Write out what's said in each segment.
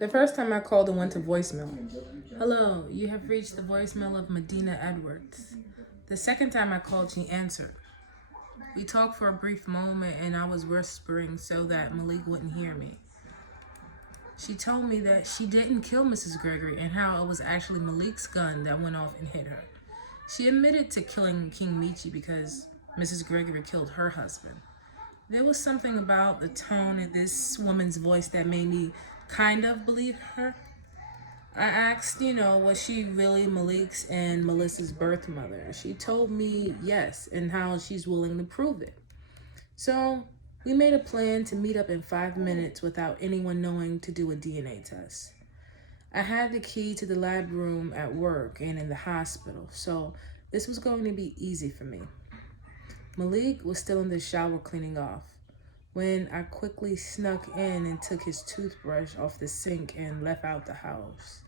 The first time I called, it went to voicemail. Hello, you have reached the voicemail of Medina Edwards. The second time I called, she answered. We talked for a brief moment and I was whispering so that Malik wouldn't hear me. She told me that she didn't kill Mrs. Gregory and how it was actually Malik's gun that went off and hit her. She admitted to killing King Michi because Mrs. Gregory killed her husband. There was something about the tone in this woman's voice that made me kind of believe her. I asked, was she really Malik's and Melissa's birth mother? She told me yes, and how she's willing to prove it. So we made a plan to meet up in 5 minutes without anyone knowing to do a DNA test. I had the key to the lab room at work and in the hospital, so this was going to be easy for me. Malik was still in the shower cleaning off when I quickly snuck in and took his toothbrush off the sink and left out the house.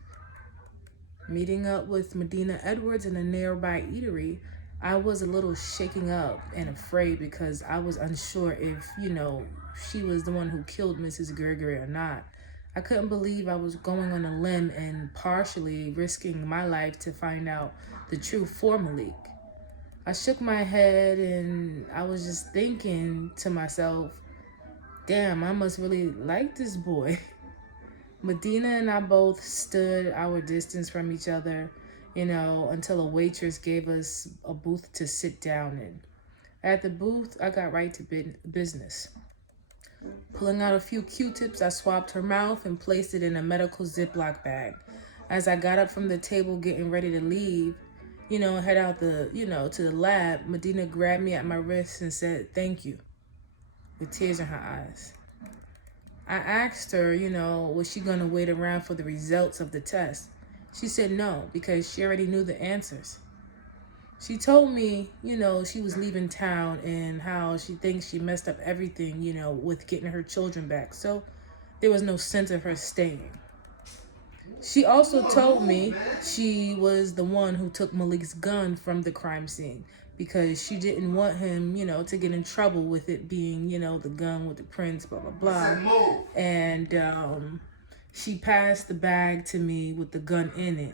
Meeting up with Medina Edwards in a nearby eatery, I was a little shaken up and afraid because I was unsure if, she was the one who killed Mrs. Gregory or not. I couldn't believe I was going on a limb and partially risking my life to find out the truth for Malik. I shook my head and I was just thinking to myself, damn, I must really like this boy. Medina and I both stood our distance from each other, until a waitress gave us a booth to sit down in. At the booth, I got right to business. Pulling out a few Q-tips, I swabbed her mouth and placed it in a medical Ziploc bag. As I got up from the table getting ready to leave, head out to the lab, Medina grabbed me at my wrist and said, "Thank you," with tears in her eyes. I asked her, was she going to wait around for the results of the test? She said no, because she already knew the answers. She told me, she was leaving town and how she thinks she messed up everything, with getting her children back. So there was no sense of her staying. She also told me she was the one who took Malik's gun from the crime scene because she didn't want him, to get in trouble with it being, the gun with the prints, blah, blah, blah. And she passed the bag to me with the gun in it.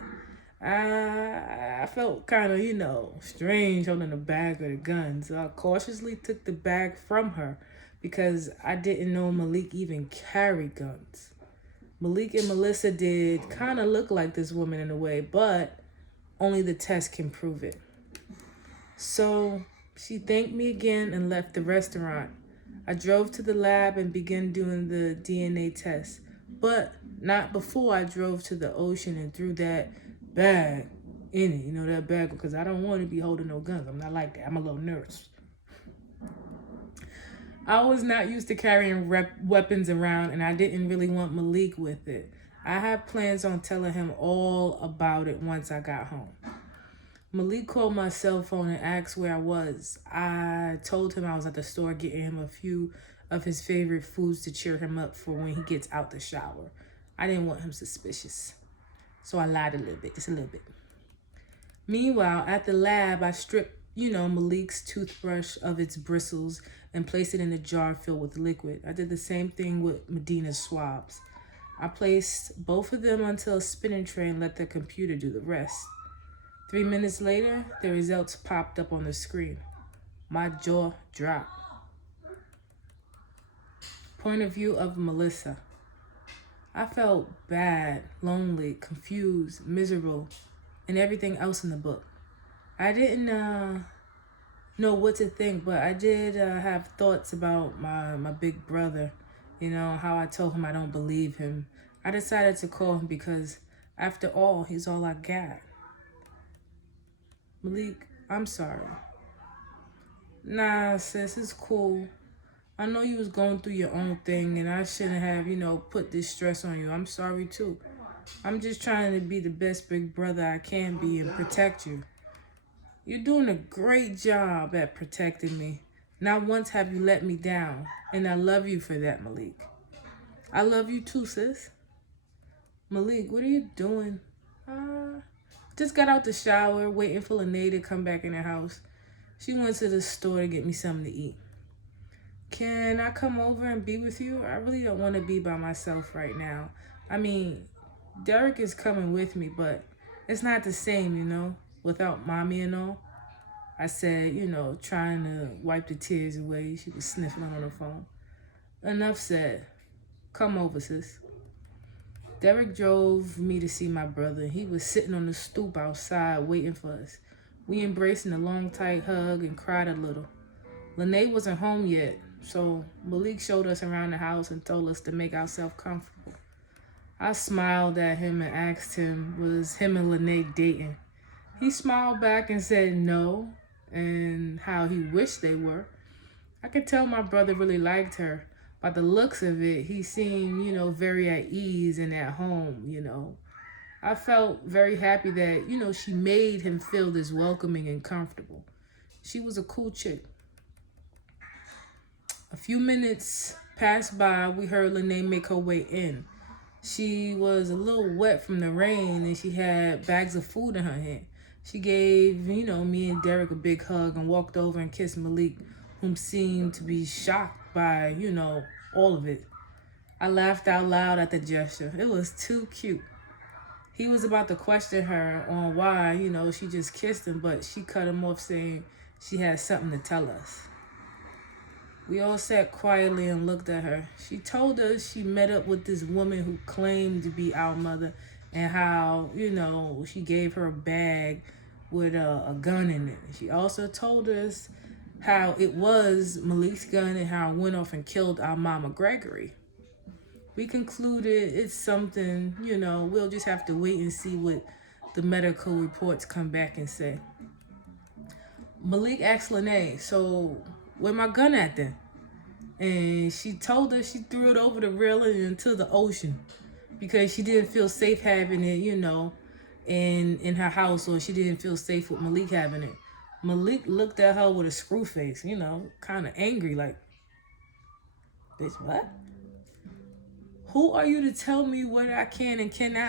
I felt kind of, strange holding the bag with a gun. So I cautiously took the bag from her because I didn't know Malik even carried guns. Malik and Mah'Lissa did kind of look like this woman in a way, but only the test can prove it. So she thanked me again and left the restaurant. I drove to the lab and began doing the DNA test, but not before I drove to the ocean and threw that bag in it, that bag, because I don't want to be holding no guns. I'm not like that. I'm a little nervous. I was not used to carrying weapons around, and I didn't really want Malik with it. I had plans on telling him all about it once I got home. Malik called my cell phone and asked where I was. I told him I was at the store getting him a few of his favorite foods to cheer him up for when he gets out the shower. I didn't want him suspicious, so I lied a little bit, just a little bit. Meanwhile, at the lab, I stripped, Malik's toothbrush of its bristles and placed it in a jar filled with liquid. I did the same thing with Medina's swabs. I placed both of them onto a spinning tray and let the computer do the rest. 3 minutes later, the results popped up on the screen. My jaw dropped. Point of view of Mah'Lissa. I felt bad, lonely, confused, miserable, and everything else in the book. I didn't know what to think, but I did have thoughts about my big brother, how I told him I don't believe him. I decided to call him because, after all, he's all I got. Malik, I'm sorry. Nah, sis, it's cool. I know you was going through your own thing, and I shouldn't have, put this stress on you. I'm sorry, too. I'm just trying to be the best big brother I can be and protect you. You're doing a great job at protecting me. Not once have you let me down, and I love you for that, Malik. I love you too, sis. Malik, what are you doing? Just got out the shower, waiting for Lene to come back in the house. She went to the store to get me something to eat. Can I come over and be with you? I really don't want to be by myself right now. I mean, Derek is coming with me, but it's not the same, without mommy and all. I said, trying to wipe the tears away. She was sniffling on the phone. Enough said. Come over, sis. Derek drove me to see my brother. He was sitting on the stoop outside waiting for us. We embraced in a long, tight hug and cried a little. Lene wasn't home yet, so Malik showed us around the house and told us to make ourselves comfortable. I smiled at him and asked him, was him and Lene dating? He smiled back and said no, and how he wished they were. I could tell my brother really liked her. By the looks of it, he seemed, very at ease and at home. I felt very happy that, she made him feel this welcoming and comfortable. She was a cool chick. A few minutes passed by, we heard Lene make her way in. She was a little wet from the rain and she had bags of food in her hand. She gave, me and Derek a big hug and walked over and kissed Malik, whom seemed to be shocked by, all of it. I laughed out loud at the gesture. It was too cute. He was about to question her on why, she just kissed him, but she cut him off saying she had something to tell us. We all sat quietly and looked at her. She told us she met up with this woman who claimed to be our mother and how, she gave her a bag with a gun in it. She also told us how it was Malik's gun and how it went off and killed our mama Gregory. We concluded it's something, we'll just have to wait and see what the medical reports come back and say. Malik asked Lene, so where my gun at then? And she told us she threw it over the railing into the ocean because she didn't feel safe having it, in her house, or she didn't feel safe with Malik having it. Malik looked at her with a screw face, kind of angry, like, bitch, what? Who are you to tell me what I can and cannot